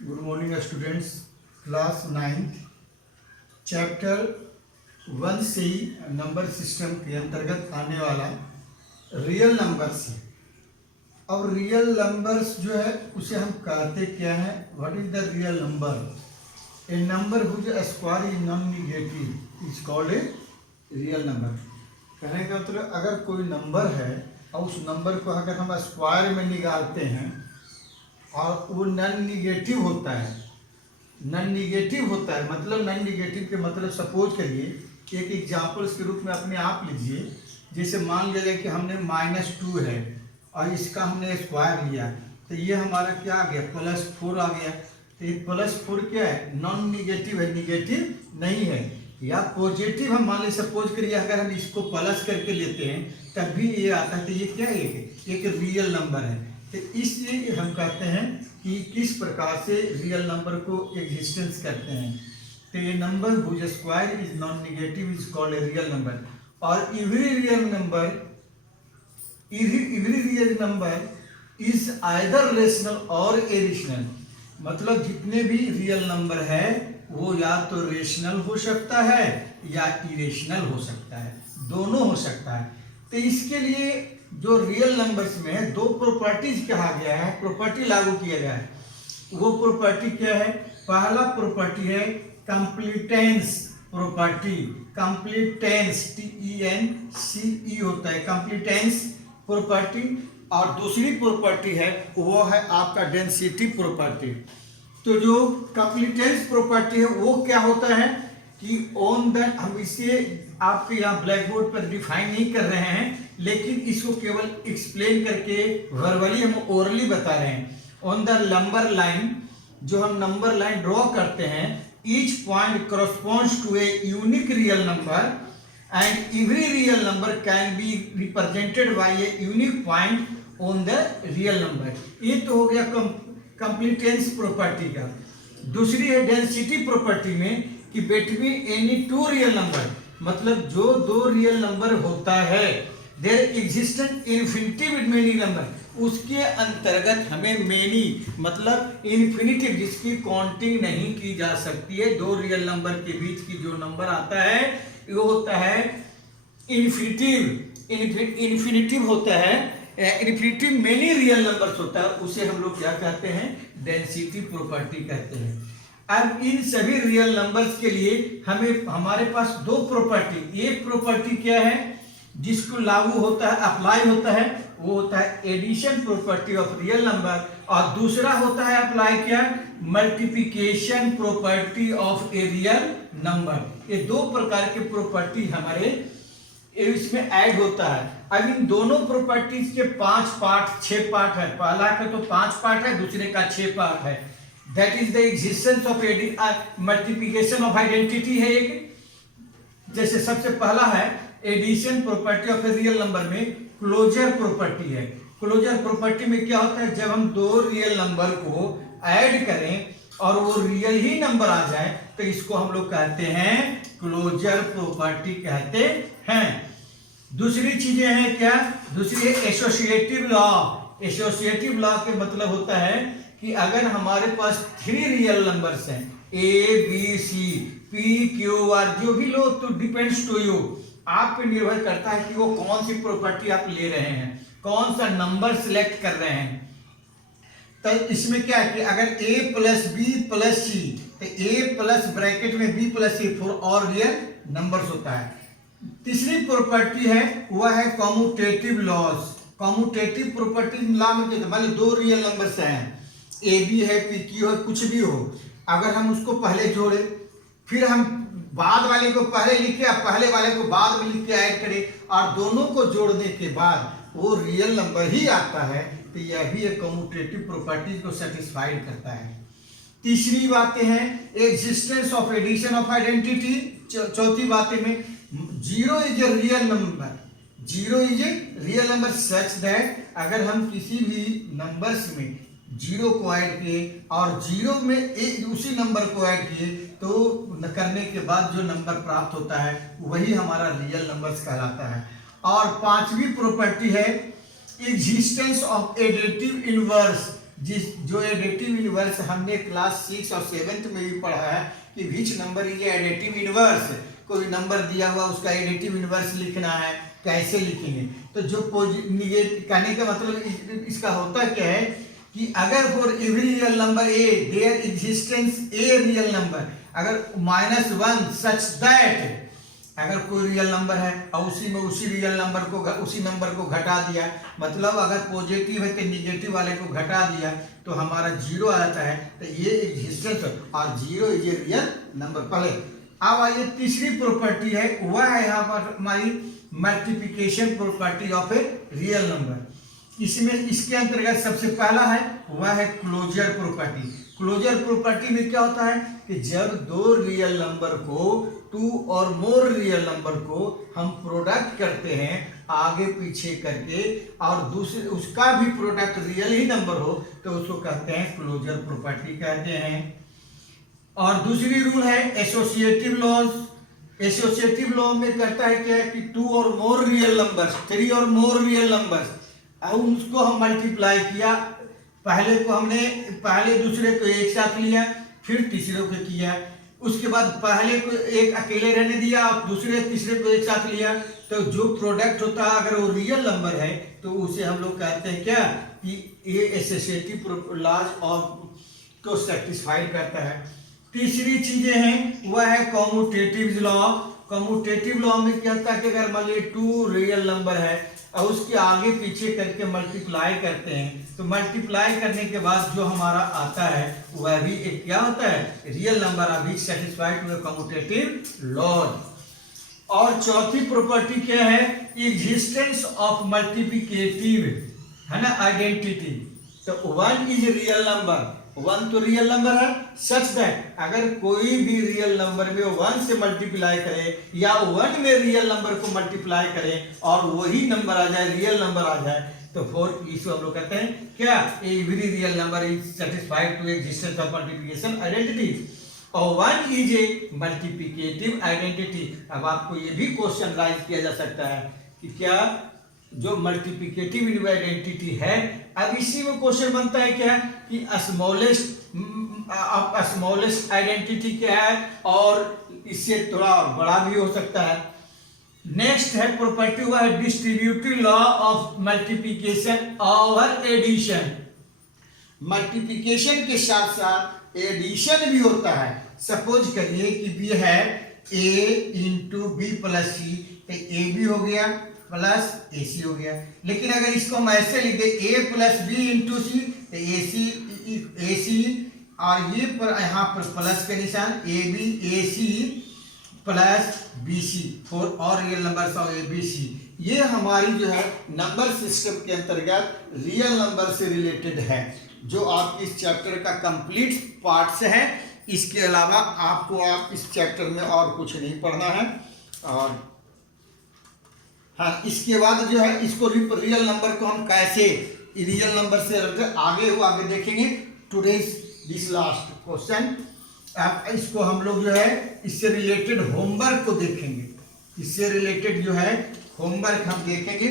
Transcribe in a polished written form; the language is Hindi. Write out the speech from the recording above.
Good morning students. Class 9 chapter 1 से ही नंबर सिस्टम के अंतर्गत आने वाला रियल नंबर्स है। अब रियल नंबर्स जो है उसे हम कहते क्या है, what is the real number? A number whose square is non negative is called a real number. कहने का मतलब अगर कोई नंबर है और उस नंबर को अगर हम स्क्वायर में निकालते हैं और वो नॉन निगेटिव होता है, मतलब नॉन निगेटिव के मतलब सपोज करिए, एक एग्जाम्पल्स के रूप में अपने आप लीजिए। जैसे मान लिया कि हमने -2 है और इसका हमने स्क्वायर लिया तो ये हमारा क्या आ गया, +4 आ गया। तो ये +4 क्या है, नॉन निगेटिव है, निगेटिव नहीं है। या पॉजिटिव हम मान लीजिए, सपोज करिए अगर हम इसको प्लस करके लेते हैं तब भी ये आता है, तो ये क्या है, एक रियल नंबर है। तो इसलिए हम कहते हैं कि किस प्रकार से रियल नंबर को एग्जिस्टेंस करते हैं। तो ये number whose square is non negative is called a real number. और every real number is either rational और इरेशनल। मतलब जितने भी रियल नंबर है वो या तो रेशनल हो सकता है या इरेशनल हो सकता है, दोनों हो सकता है। तो इसके लिए जो रियल नंबर्स में दो प्रॉपर्टीज कहा गया है, प्रॉपर्टी लागू किया गया है। वो प्रॉपर्टी क्या है? पहला प्रॉपर्टी है कंप्लीटेंस प्रॉपर्टी। कंप्लीटेंस TENCE होता है, कंप्लीटेंस प्रॉपर्टी। और दूसरी प्रॉपर्टी है वो है आपका डेंसिटी प्रॉपर्टी। तो जो कंप्लीटेंस प्रॉपर्टी है वो क्या होता है कि ऑन द, हम इसे आपके यहाँ ब्लैक बोर्ड पर डिफाइन नहीं कर रहे हैं, लेकिन इसको केवल एक्सप्लेन करके वर्बली हम ओरली बता रहे हैं। ऑन द नंबर लाइन, जो हम नंबर लाइन ड्रॉ करते हैं, each point corresponds to a unique real number and every real number can be represented by a unique point on the real number. ये तो हो गया कंप्लीटेंस प्रॉपर्टी का। दूसरी है डेंसिटी प्रॉपर्टी में कि between any two real number, मतलब जो दो रियल नंबर होता है, there existent infinity with many number, उसके अंतर्गत हमें मेनी मतलब इन्फिनिटिव, जिसकी काउंटिंग नहीं की जा सकती है, दो रियल नंबर के बीच की जो नंबर आता है वो होता है इन्फिनिटिव होता है, इन्फिनिटिव मेनी रियल नंबर्स होता है, उसे हम लोग क्या कहते हैं, डेंसिटी प्रॉपर्टी कहते हैं। अब इन सभी रियल नंबर्स के लिए हमारे पास दो प्रॉपर्टी, एक प्रॉपर्टी क्या है जिसको लागू होता है, अप्लाई होता है, वो होता है addition property of real number. और दूसरा होता है अप्लाई क्या, multiplication property of a real number. ये दो प्रकार के प्रॉपर्टी हमारे इसमें ऐड होता है। अब इन दोनों प्रॉपर्टीज के 6 पार्ट है। पहला का तो 5 पार्ट है, दूसरे का 6 पार्ट है। That is the existence of multiplication of identity है एक। जैसे सबसे पहला है addition property of a real number में क्लोजर प्रॉपर्टी है। क्लोजर प्रॉपर्टी में क्या होता है, जब हम दो रियल नंबर को ऐड करें और वो रियल ही नंबर आ जाए तो इसको हम लोग कहते हैं क्लोजर प्रॉपर्टी कहते हैं। दूसरी चीजें हैं क्या, दूसरी है एसोसिएटिव लॉ। एसोसिएटिव लॉ के मतलब होता है कि अगर हमारे पास 3 रियल नंबर्स हैं, ABC, PQR, जो भी लो, तो डिपेंड्स टू यू, आप पे निर्भर करता है कि वो कौन सी प्रॉपर्टी आप ले रहे हैं, कौन सा नंबर सिलेक्ट कर रहे हैं। तो इसमें क्या है कि अगर A + B + C, तो A प्लस ब्रैकेट में B + C for all real numbers होता है। तीसरी प्रॉपर्टी है वह है commutative loss. Commutative property law में क्या, मान लो दो रियल नंबर्स हैं, AB है, PQ है, कुछ भी हो, अगर हम उसको पहले जोड़े, फिर हम बाद वाले को पहले लिखे और पहले वाले को बाद में लिख के ऐड करें, और दोनों को जोड़ने के बाद वो रियल नंबर ही आता है, तो यह भी एक कम्यूटेटिव प्रॉपर्टी को सेटिस्फाइड करता है। तीसरी बातें हैं existence of addition of identity. चौथी बातें में zero is a real number. Zero is a real number such that अगर हम किसी भी नंबर्स में जीरो को ऐड किए और जीरो में उसी नंबर को ऐड किए तो करने के बाद जो नंबर प्राप्त होता है वही हमारा रियल नंबर्स कहलाता है। और पांचवी प्रॉपर्टी है एग्जिस्टेंस ऑफ एडिटिव इनवर्स। जिस जो एडिटिव इनवर्स हमने क्लास 6 और 7 में भी पढ़ा है कि which number is additive inverse, कोई नंबर दिया हुआ उसका एडिटिव इनवर्स लिखना है, कैसे लिखेंगे। तो जो कहने का मतलब इसका होता क्या है कि अगर for every real number A there existence A real number, अगर -1 सच दैट, अगर कोई रियल नंबर है और उसी रियल नंबर को उसी नंबर को घटा दिया, मतलब अगर पॉजिटिव है तो निगेटिव वाले को घटा दिया तो हमारा 0 आ जाता है, तो ये एग्जिस्टेंस और 0 इज ए रियल नंबर। पहले अब आइए तीसरी प्रॉपर्टी है, वह है यहाँ पर हमारी multiplication property of a real number. इसमें इसके अंतर्गत सबसे पहला है वह है क्लोजर प्रॉपर्टी। क्लोजर प्रॉपर्टी में क्या होता है कि जब दो रियल नंबर को, 2 और मोर रियल नंबर को हम प्रोडक्ट करते हैं आगे पीछे करके, और दूसरे उसका भी प्रोडक्ट रियल ही नंबर हो, तो उसको कहते हैं क्लोजर प्रॉपर्टी कहते हैं। और दूसरी रूल है एसोसिएटिव लॉज। एसोसिएटिव लॉ में कहता है क्या कि 2 और मोर रियल नंबर्स, 3 और मोर रियल नंबर्स, और उसको हम मल्टीप्लाई किया, पहले दूसरे को एक साथ लिया, फिर तीसरे को किया, उसके बाद पहले को एक अकेले रहने दिया और दूसरे तीसरे को एक साथ लिया, तो जो प्रोडक्ट होता है अगर वो रियल नंबर है तो उसे हम लोग कहते हैं क्या कि ये एसोसिएटिव लॉज और को सेटिस्फाइड करता है। तीसरी चीजें हैं वह है कॉम्यूटेटिव लॉ। कॉम्यूटेटिव लॉ में क्या होता है कि अगर मान लीजिए 2 रियल नंबर है और उसके आगे पीछे करके मल्टीप्लाई करते हैं, तो मल्टीप्लाई करने के बाद जो हमारा आता है वह भी एक क्या होता है रियल नंबर, अभी सेटिस्फाइड विद कॉम्यूटेटिव लॉज। और चौथी प्रॉपर्टी क्या है, एग्जिस्टेंस ऑफ मल्टीप्लिकेटिव, है ना, आइडेंटिटी। तो 1 इज रियल नंबर, 1 तो रियल नंबर है, सच दैट अगर कोई भी रियल नंबर में 1 से मल्टीप्लाई करे या 1 में रियल नंबर को मल्टीप्लाई करे और वही नंबर आ जाए, रियल नंबर आ जाए, तो फोर इसको हम लोग कहते हैं क्या, every real number is satisfied to existence of multiplication identity, और 1 इज ए मल्टीप्लिकेटिव आइडेंटिटी। अब आपको ये भी क्वेश्चन राइज किया जा सकता है कि क्या जो मल्टीप्लिकेटिव आइडेंटिटी है, अब इसी में क्वेश्चन बनता है क्या कि स्मॉलेस्ट आइडेंटिटी क्या है, और इससे थोड़ा बड़ा भी हो सकता है। नेक्स्ट है प्रॉपर्टी हुआ है डिस्ट्रीब्यूटिव लॉ ऑफ मल्टीप्लिकेशन और एडिशन। मल्टीप्लिकेशन के साथ साथ एडिशन भी होता है। सपोज करिए कि बी है a इंटू बी प्लस सी, तो ए बी हो गया प्लस ए सी हो गया। लेकिन अगर इसको हम ऐसे लिख दे ए प्लस बी इंटू सी, तो ए सी और ये पर यहाँ पर प्लस का निशान, A B A C plus B C, 4 और real number of A B C. ये हमारी जो है नंबर सिस्टम के अंतर्गत रियल नंबर से रिलेटेड है, जो आपकी इस चैप्टर का कंप्लीट पार्ट्स है। इसके अलावा आपको आप इस चैप्टर में और कुछ नहीं पढ़ना है। और हाँ, इसके बाद जो है इसको रियल नंबर को हम कैसे रियल नंबर से आगे देखेंगे। टुडेज दिस लास्ट क्वेश्चन, अब इसको हम लोग जो है इससे रिलेटेड होमवर्क को देखेंगे। इससे रिलेटेड जो है होमवर्क हम देखेंगे।